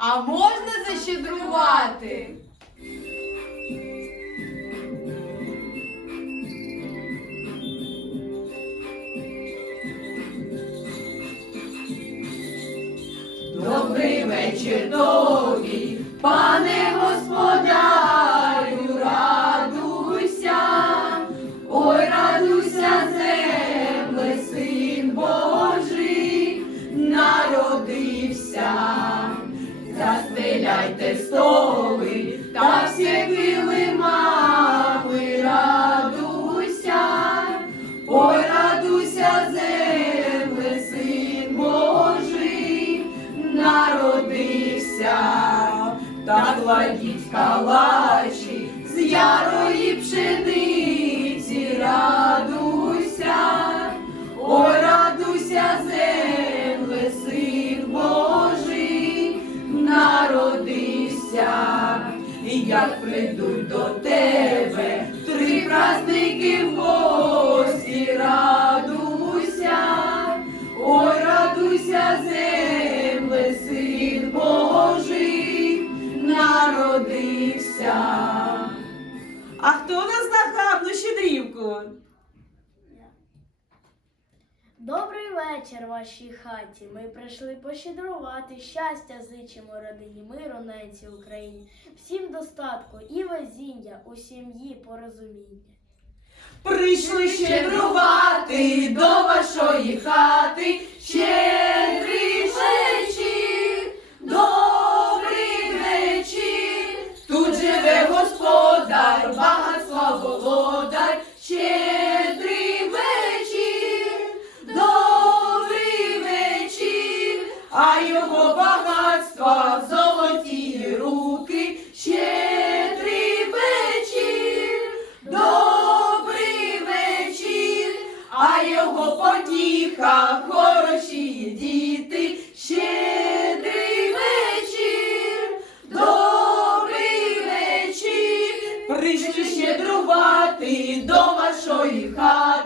А можна защедрувати? Добрий вечір тобі, пане господарю, і як прийдуть до тебе три праздники в гості, радуйся, ой, радуйся, земле, син Божий, народився. А хто нас награв на щедрівку? Добрий вечір вашій хаті. Ми прийшли пощедрувати. Щастя зичимо родині, миру ненці Україні. Всім достатку і везіння у сім'ї порозуміння. Прийшли щедрувати до вашої хати, щедрувати до вашої хати,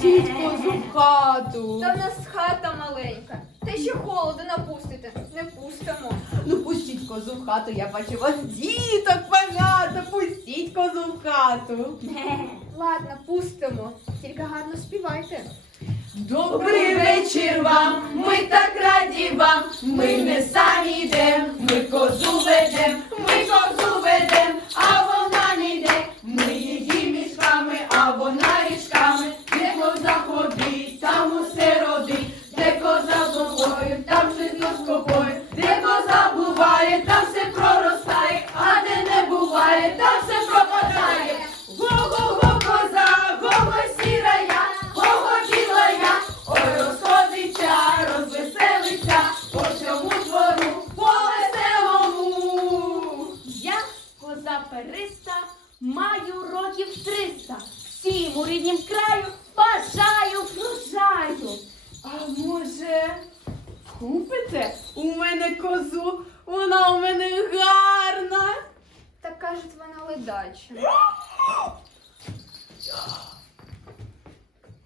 Пустіть козу в хату. Та в нас хата маленька. Та ще холоду напустите. Не пустимо. Ну пустіть козу в хату, я бачу вас діток багато. Пустіть козу в хату. Ладно, пустимо. Тільки гарно співайте. Добрий вечір вам, ми так раді років триста. Всім у ріднім краю бажаю врожаю. А може, купите у мене козу, вона у мене гарна. Так кажуть, вона ледача.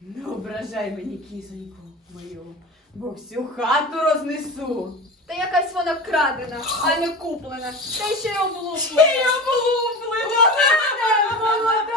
Не ображай мені кізоньку мою, бо всю хату рознесу. Та якась вона крадена, а не куплена. Та ще й облуплена. Ще я влуплена, Allah'tan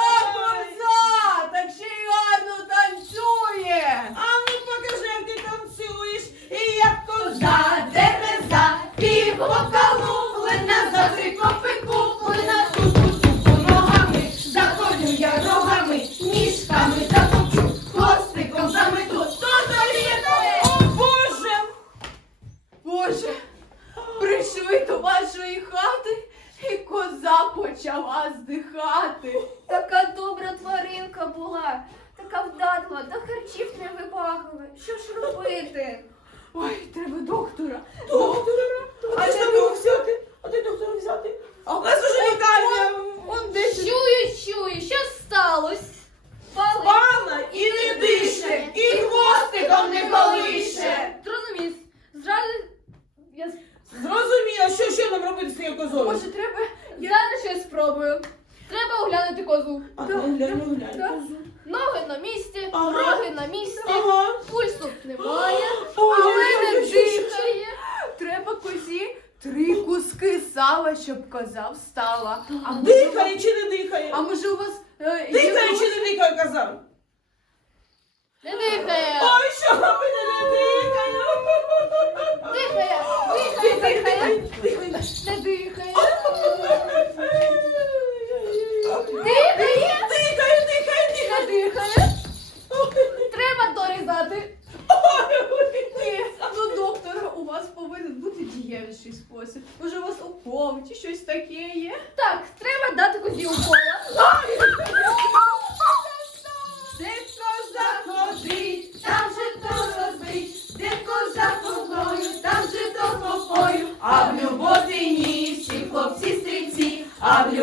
Мамо, до харчів не вибагли. Що ж робити? Ой, треба доктора. Доктора? А ти ж його взяти? А ти доктора взяти? А в нас уже лікарня. Он десь. Чую, чую, що сталося? Пала і не дише, і хвостиком не колише. Зрозумів. Зразу я Зрозуміла, що ще нам робити з цією козою? може треба. Я... зараз щось спробую оглянути козу. А ну глянь, глянь. Так. Ноги на місці, Ага. роги на місці, Ага. пульсу немає, Ой, але ой, не ой, дихає. Треба козі три куски сала, щоб коза встала. А може, Дихає чи не дихає? а може у вас е, є Дихає чи не дихає, казав? Не дихає. Ой, що не? Дихає, дихає, дихає. Дихає. Не дихає. Дихає, дихає, дихає, Не дихає. Треба дорізати. Ні, ну доктора, у вас повинен бути дієвіший. Може, у вас укол чи щось таке є? Так, треба дати козі укола. Де коза ходить, там же то розбить, де коза там же то попою, а в люботині всі хлопці стрільці, а в